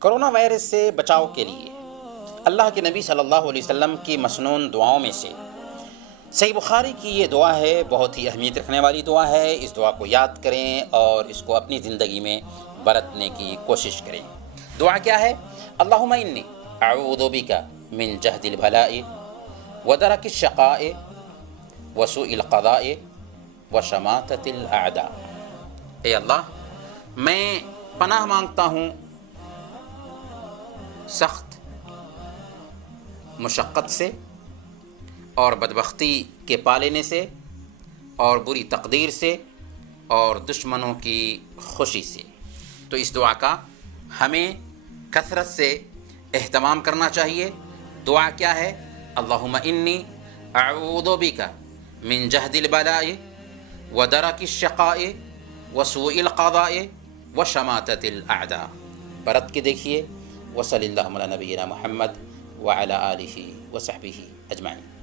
Corona virus سے بچاؤ کے لیے اللہ کے نبی صلی اللہ علیہ وسلم کی مسنون دعاؤں میں سے صحیح بخاری کی یہ دعا ہے، بہت ہی اہمیت رکھنے والی دعا ہے۔ اس دعا کو یاد کریں اور اس کو اپنی زندگی میں برتنے کی کوشش کریں۔ دعا کیا ہے؟ اللہم انی اعوذ بک من جہد البلاء ودرک الشقاء وسوء القضاء وشماتۃ الاعداء۔ اے اللہ، میں پناہ مانگتا ہوں سخت مشقت سے اور بدبختی کے پالینے سے اور بری تقدیر سے اور دشمنوں کی خوشی سے۔ تو اس دعا کا ہمیں کثرت سے اہتمام کرنا چاہیے۔ دعا کیا ہے؟ اللہم انی اعوذ بک من جہد البلاء ودرک الشقاء وسوء القضاء وشماتۃ الاعداء۔ برت کے دیکھیے۔ وصلی اللہ علی نبینا محمد وعلی آلہ وصحبہ اجمعین۔